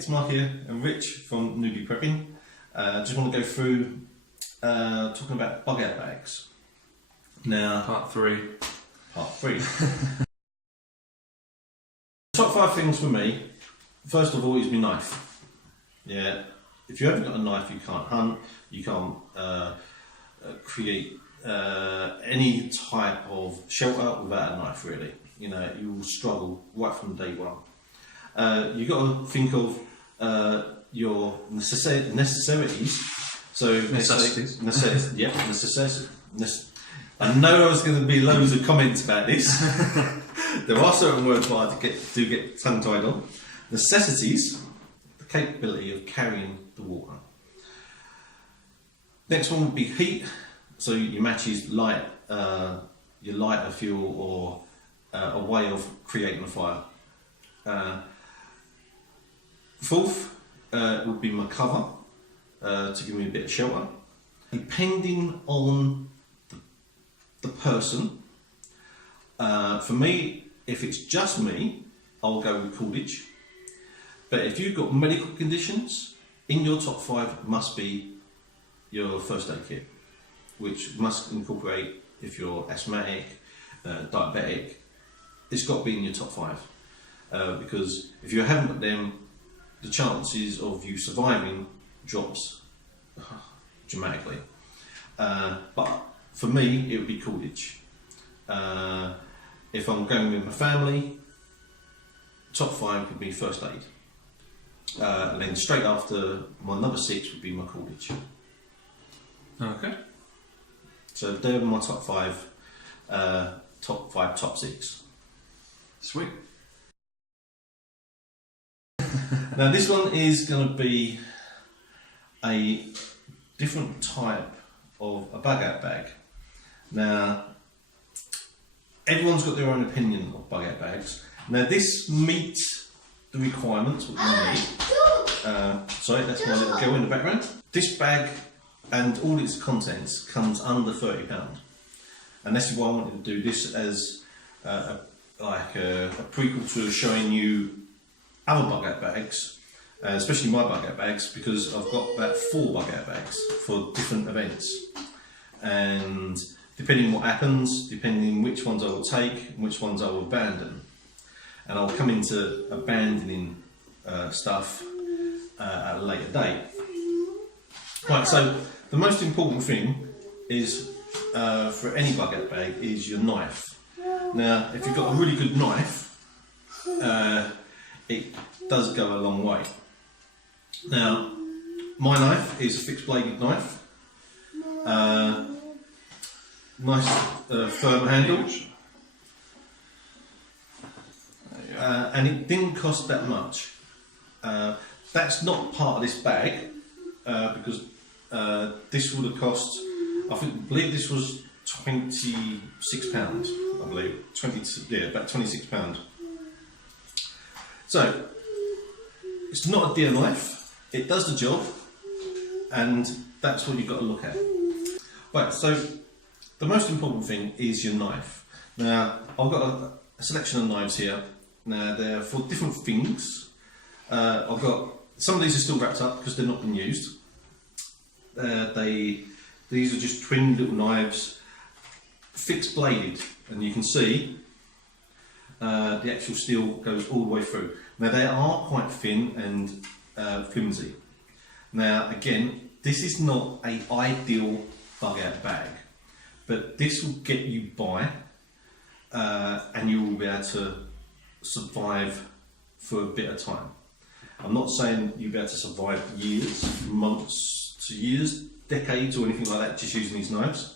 it's Mark here and Rich from Newbie Prepping. Just want to go through talking about bug out bags. Now, Part 3. Top 5 things for me. First of all is my knife. Yeah, if you haven't got a knife, you can't hunt, you can't create any type of shelter without a knife, really. You know, you will struggle right from day one. You've got to think of your necessities. So Necessities. Necessities. I know there's going to be loads of comments about this. There are certain words that I do get tongue-tied on. Necessities, the capability of carrying the water. Next one would be heat. So your matches light, your lighter fuel, or a way of creating a fire. Fourth would be my cover to give me a bit of shelter. Depending on the person, for me, if it's just me, I'll go with cordage. But if you've got medical conditions, in your top 5 must be your first aid kit, which must incorporate if you're asthmatic, diabetic. It's got to be in your top 5 because if you haven't got them, the chances of you surviving drops dramatically. But for me, it would be cordage. If I'm going with my family, top 5 would be first aid. And then straight after, my number 6 would be my cordage. Okay. So they're my top 5, top 6. Sweet. Now this one is going to be a different type of a bug out bag. Now everyone's got their own opinion of bug out bags. Now this meets the requirements what you need. Sorry, that's my little girl in the background. This bag and all its contents comes under £30, and that's why I wanted to do this as a prequel to showing you other bug out bags, especially my bug out bags, because I've got about 4 bug out bags for different events, and depending what happens, depending which ones I will take and which ones I will abandon, and I'll come into abandoning stuff at a later date. Right, so the most important thing is for any bug out bag is your knife. Now, if you've got a really good knife, it does go a long way. Now, my knife is a fixed bladed knife, nice firm handle, and it didn't cost that much. That's not part of this bag because this would have cost, I believe this was £26, I believe, about £26. So, it's not a dear knife, it does the job, and that's what you've got to look at. Right, so the most important thing is your knife. Now, I've got a selection of knives here. Now, they're for different things. I've got, some of these are still wrapped up because they're not been used. These are just twin little knives, fixed bladed, and you can see the actual steel goes all the way through. Now they are quite thin and flimsy. Now again, this is not an ideal bug out bag, but this will get you by and you will be able to survive for a bit of time. I'm not saying you'll be able to survive years, months to years, decades or anything like that just using these knives,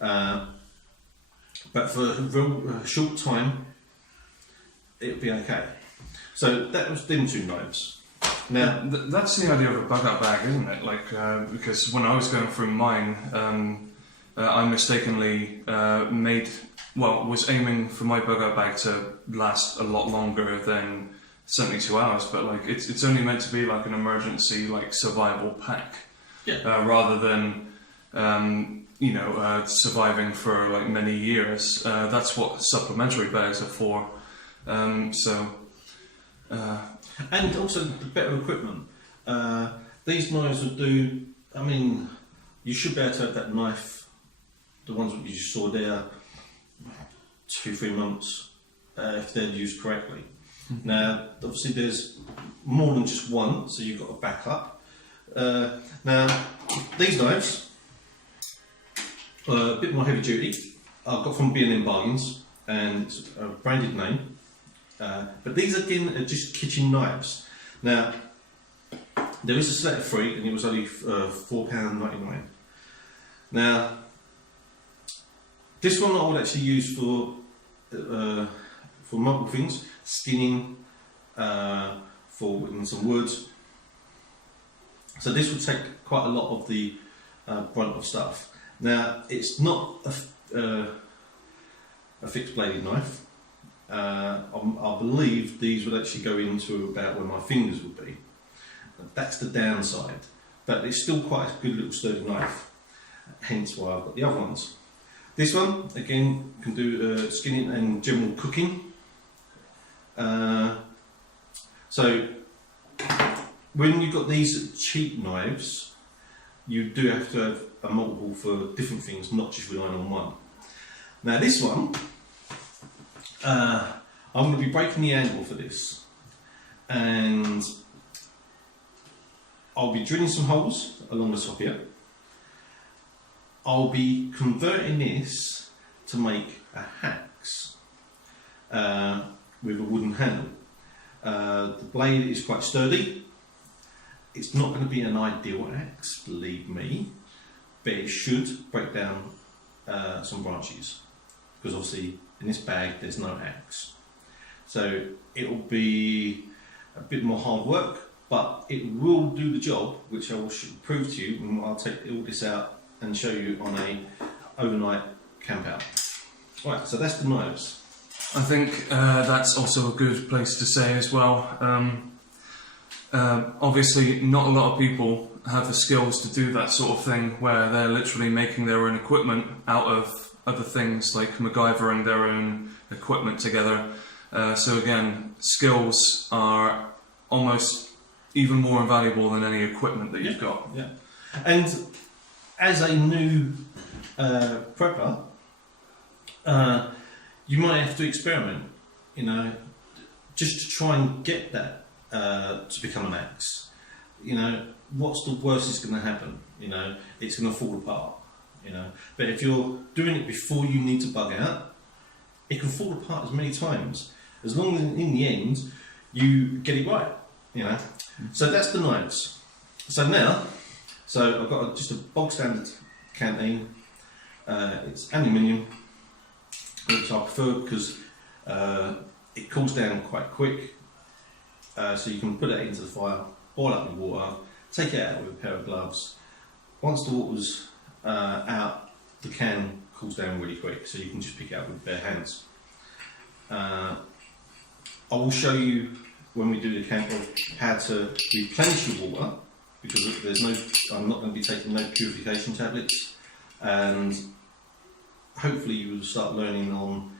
but for a real short time it'll be okay. So that was them 2 knives. Now that's the idea of a bug out bag, isn't it? Like because when I was going through mine, I mistakenly was aiming for my bug out bag to last a lot longer than 72 hours, but like it's only meant to be like an emergency survival pack. Yeah. Rather than surviving for many years. That's what supplementary bags are for. And also the better equipment. These knives will do, I mean, you should be able to have that knife, the ones that you just saw there, 2-3 months, if they're used correctly. Now, obviously there's more than just one, so you've got a backup. Now, these knives are a bit more heavy duty. I've got from B&M Bargains, and it's a branded name. But these again are just kitchen knives. Now, there is a set of 3, and it was only £4.99. Now, this one I would actually use for multiple things: skinning, for whittling some wood. So this would take quite a lot of the brunt of stuff. Now, it's not a fixed bladed knife. I believe these would actually go into about where my fingers would be. That's the downside, but it's still quite a good little sturdy knife, hence why I've got the other ones. This one, again, can do skinning and general cooking. So when you've got these cheap knives, you do have to have a multiple for different things, not just relying on one. Now this one, I'm going to be breaking the angle for this, and I'll be drilling some holes along the top here. I'll be converting this to make a axe with a wooden handle. The blade is quite sturdy. It's not going to be an ideal axe, believe me, but it should break down some branches, because obviously in this bag there's no axe. So it'll be a bit more hard work, but it will do the job, which I will prove to you when I'll take all this out and show you on a overnight camp out. Right, so that's the knives. I think that's also a good place to say as well. Obviously, not a lot of people have the skills to do that sort of thing, where they're literally making their own equipment out of other things, like MacGyvering their own equipment together. So again, skills are almost even more invaluable than any equipment that you've got. Yeah, and as a new prepper, you might have to experiment, you know, just to try and get that to become an axe. You know, what's the worst that's going to happen? You know, it's going to fall apart. You know, but if you're doing it before you need to bug out, it can fall apart as many times, as long as in the end you get it right. You know, so that's the knives. So now, I've got just a bog standard canteen. It's aluminium, which I prefer because it cools down quite quick. So you can put it into the fire, boil up the water, take it out with a pair of gloves. Once the water's out, the can cools down really quick, so you can just pick it up with bare hands. I will show you when we do the camp how to replenish your water, because there's no, I'm not going to be taking no purification tablets, and hopefully you will start learning on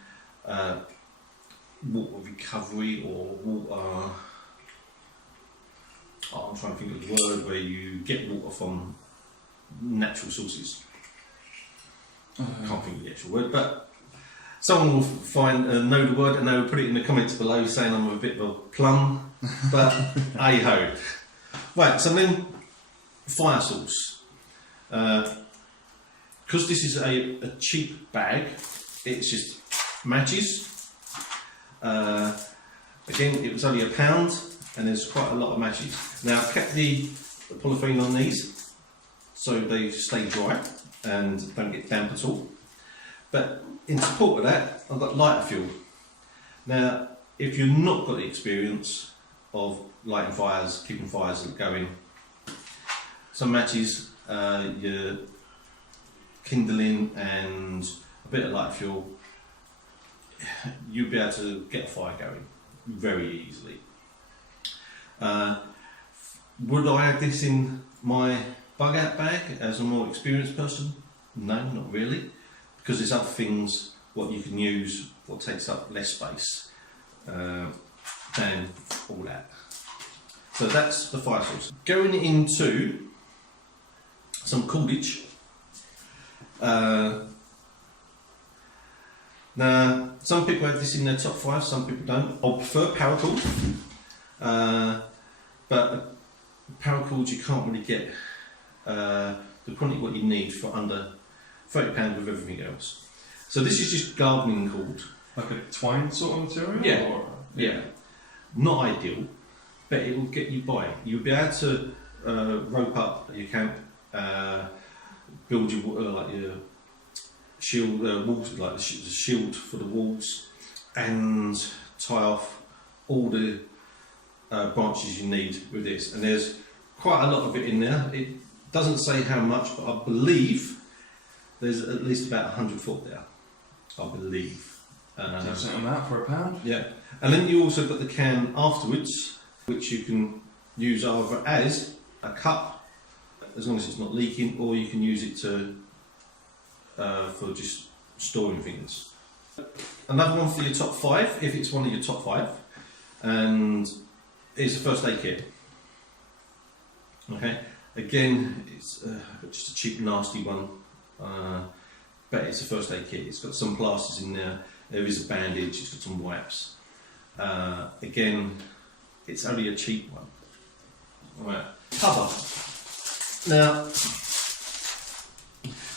water recovery or water. I'm trying to think of the word where you get water from natural sources. Can't think of the actual word, but someone will know the word and they will put it in the comments below saying I'm a bit of a plum, but hey ho. Right, so then fire source. Because this is a cheap bag, it's just matches. Again, it was only £1 and there's quite a lot of matches. Now I've kept the polythene on these so they stay dry and don't get damp at all. But in support of that, I've got lighter fuel. Now, if you've not got the experience of lighting fires, keeping fires going, some matches, your kindling and a bit of light fuel, you'll be able to get a fire going very easily. Would I have this in my bug out bag as a more experienced person? No, not really, because there's other things what you can use what takes up less space than all that. So that's the fire source. Going into some cordage. Now, some people have this in their top 5, some people don't. I prefer paracord, but paracord you can't really get the quantity what you need for under £30 with everything else. So this is just gardening cord. Like a twine sort of material? Yeah. Or? Yeah. Not ideal, but it will get you by. You'll be able to rope up your camp, build your like your shield walls, like the shield for the walls, and tie off all the branches you need with this. And there's quite a lot of it in there. It doesn't say how much, but I believe there's at least about 100 foot there. I believe. Something like that for £1? Yeah. And then you also got the can afterwards, which you can use either as a cup, as long as it's not leaking, or you can use it to for just storing things. Another one for your top 5, if it's one of your top 5, and it's a first aid kit. Okay, again, it's just a cheap, nasty one, but it's a first aid kit. It's got some plasters in there. There is a bandage. It's got some wipes. Again, it's only a cheap one. Right. Cover. Now,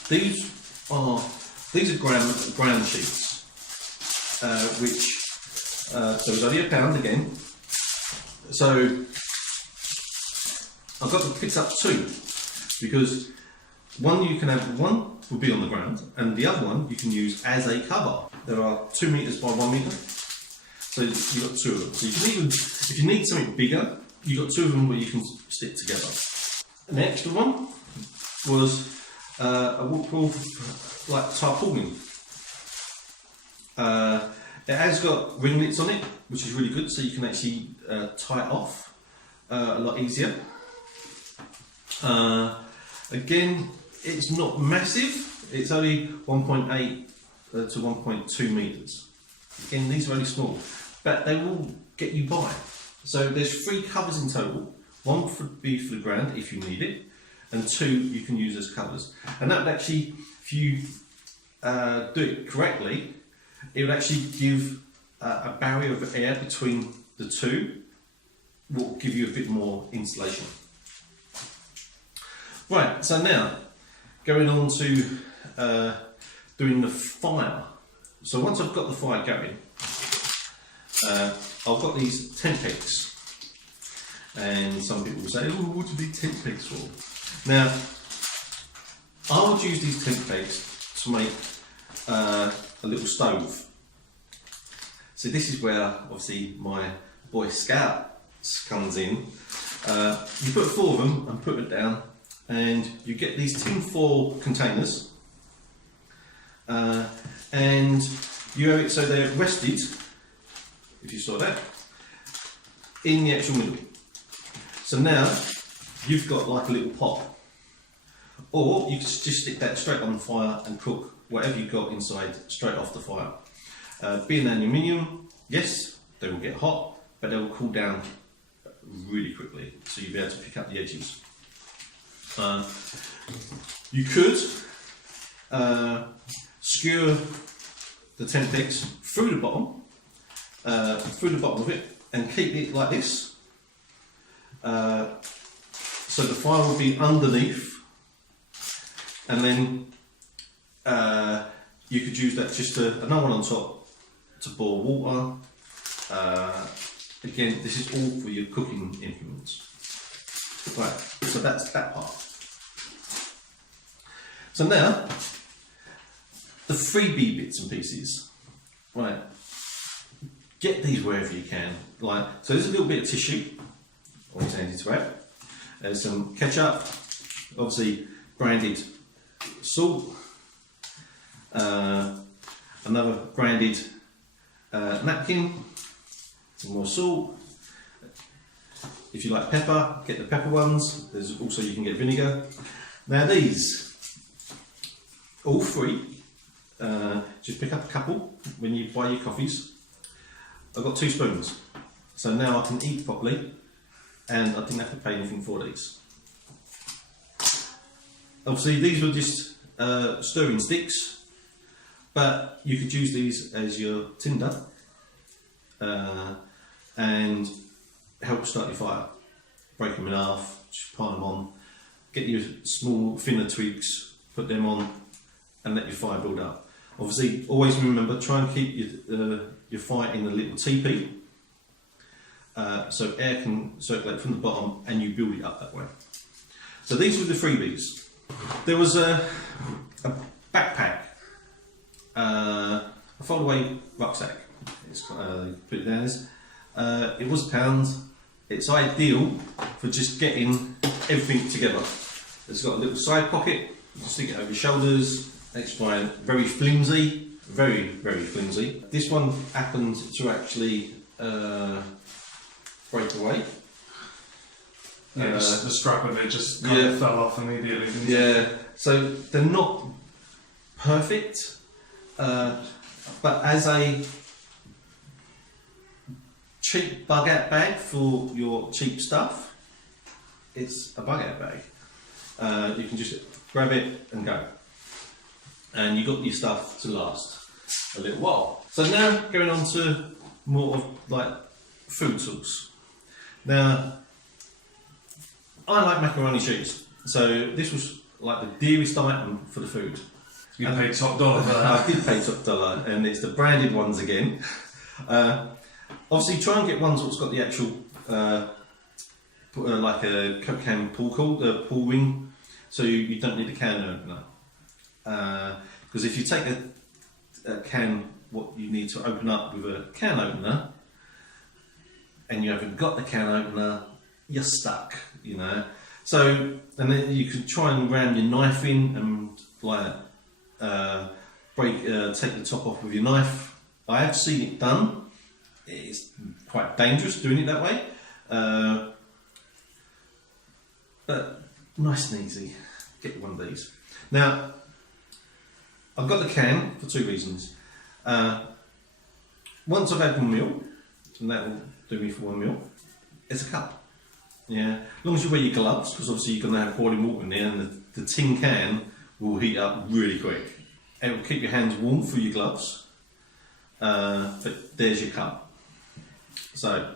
these are ground sheets, which so it's only £1 again. So I've got to pick up 2 because one you can have, one will be on the ground, and the other one you can use as a cover. There are 2 metres by 1 metre, so you've got 2 of them. So you can even, if you need something bigger, you've got 2 of them where you can stick together. And the extra one was a waterproof like tarpaulin. It has got ringlets on it, which is really good, so you can actually tie it off a lot easier. Again, it's not massive. It's only 1.8 to 1.2 metres. Again, these are only small, but they will get you by. So there's 3 covers in total. 1 would be for the ground if you need it, and 2 you can use as covers. And that would actually, if you do it correctly, it would actually give a barrier of air between the 2, will give you a bit more insulation. Right, so now going on to doing the fire. So once I've got the fire going, I've got these tent pegs, and some people will say, "Oh, what do these tent pegs for?" Now, I would use these tent pegs to make a little stove. So this is where obviously my Boy Scouts comes in. You put 4 of them and put it down, and you get these tin foil containers, and you have it so they're rested, if you saw that, in the actual middle. So now you've got like a little pot, or you can just stick that straight on the fire and cook whatever you've got inside straight off the fire. Being aluminium, yes, they will get hot, but they will cool down really quickly, so you'll be able to pick up the edges. You could skewer the tent pegs through the bottom of it, and keep it like this. So the fire will be underneath, and then you could use that just another one on top to boil water. Again, this is all for your cooking implements. Right, so that's that part. So now, the freebie bits and pieces. Right, get these wherever you can. Like, so there's a little bit of tissue, always handy to have. There's some ketchup, obviously branded salt, another branded napkin, some more salt. If you like pepper, get the pepper ones. There's also, you can get vinegar. Now these, all free. Just pick up a couple when you buy your coffees. I've got 2 spoons, so now I can eat properly and I didn't have to pay anything for these. Obviously these were just stirring sticks, but you could use these as your tinder and help start your fire. Break them in half, just pile them on, get your small thinner twigs, put them on, and let your fire build up. Obviously, always remember, try and keep your fire in a little teepee, so air can circulate from the bottom and you build it up that way. So these were the freebies. There was a backpack, a fold-away rucksack. It's put it down as. It was £1. It's ideal for just getting everything together. It's got a little side pocket. You can stick it over your shoulders. It's fine. Very flimsy, very flimsy. This one happened to actually break away. Yeah, the strap of it just kind of fell off immediately. Didn't it? So they're not perfect, but as a cheap bug-out bag for your cheap stuff, it's a bug-out bag. You can just grab it and go, and you've got your stuff to last a little while. So now going on to more of like food tools. Now, I like macaroni cheese, so this was like the dearest item for the food. You paid top dollar for that. I did pay top dollar, and it's the branded ones again. Obviously, try and get ones that's got the actual, like a Coke can pull ring, so you don't need a can opener. Because if you take a can, what you need to open up with a can opener, and you haven't got the can opener, you're stuck, you know. So, and then you could try and ram your knife in and like take the top off with your knife. I have seen it done. It's quite dangerous doing it that way, but nice and easy. Get one of these. Now, I've got the can for two reasons. Once I've had one meal, and that will do me for one meal, it's a cup. Yeah, as long as you wear your gloves, because obviously you're going to have boiling water in there, and the tin can will heat up really quick. It will keep your hands warm through your gloves, but there's your cup. So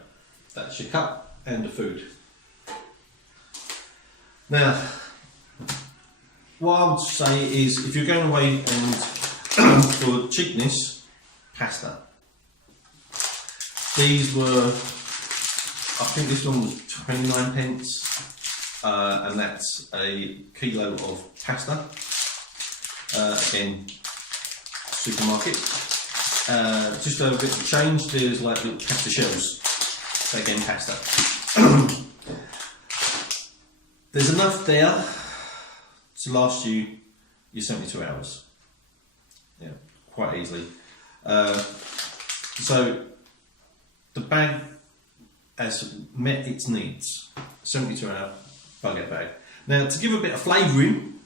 that's your cup and the food. Now, what I would say is, if you're going away and for cheapness, pasta. These were, I think this one was 29 pence, and that's a kilo of pasta. Again, supermarket. Just a bit of change, there's like little pasta shells. Again, pasta. There's enough there to last you your 72 hours. Yeah, quite easily. So the bag has met its needs. 72 hour bug-out bag. Now, to give a bit of flavouring,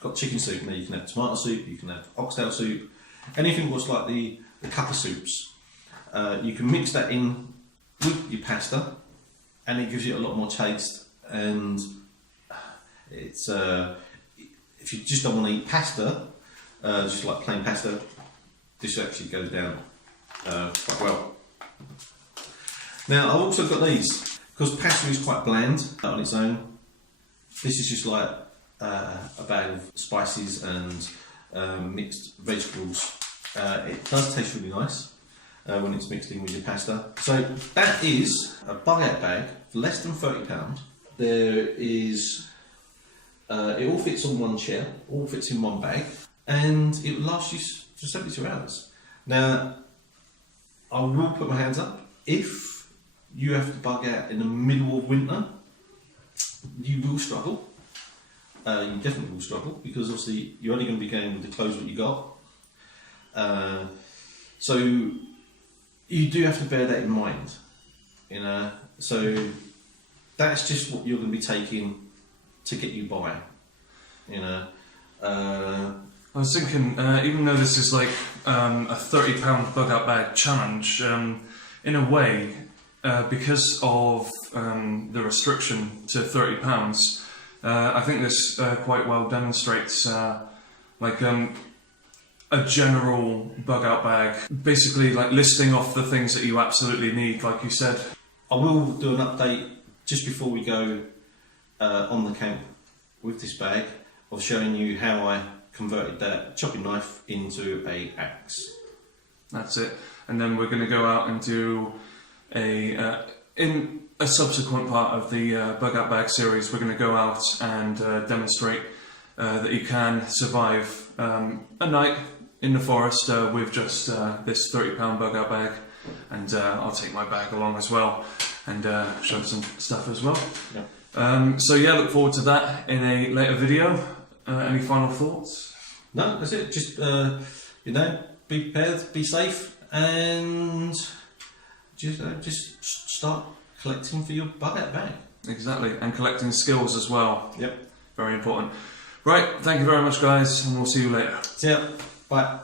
got chicken soup. Now you can have tomato soup, you can have oxtail soup, anything what's like the cup of soups. You can mix that in with your pasta, and it gives you a lot more taste. And it's if you just don't want to eat pasta, just like plain pasta, this actually goes down quite well. Now, I've also got these, because pasta is quite bland on its own. This is just like a bag of spices and mixed vegetables. It does taste really nice when it's mixed in with your pasta. So that is a bug-out bag for less than £30. There is, it all fits on one chair, all fits in one bag, and it will last you for 72 hours. Now, I will put my hands up, if you have to bug out in the middle of winter, you will struggle. You definitely will struggle, because obviously you're only going to be going with the clothes that you got. So you do have to bear that in mind, you know. So that's just what you're going to be taking to get you by, you know. I was thinking, even though this is like a £30 bug-out bag challenge, in a way, because of the restriction to £30, I think this quite well demonstrates like a general bug out bag, basically like listing off the things that you absolutely need, like you said. I will do an update just before we go on the camp with this bag of showing you how I converted that chopping knife into a axe. That's it. And then we're going to go out and do in a subsequent part of the bug out bag series, we're going to go out and demonstrate that you can survive a night in the forest with just this £30 bug out bag, and I'll take my bag along as well and show some stuff as well. Yeah. So yeah, look forward to that in a later video. Any final thoughts? No, that's it. Just you know, be prepared, be safe, and just start collecting for your bug out bag. Exactly, and collecting skills as well. Yep. Very important. Right, thank you very much guys, and we'll see you later. See ya. Bye.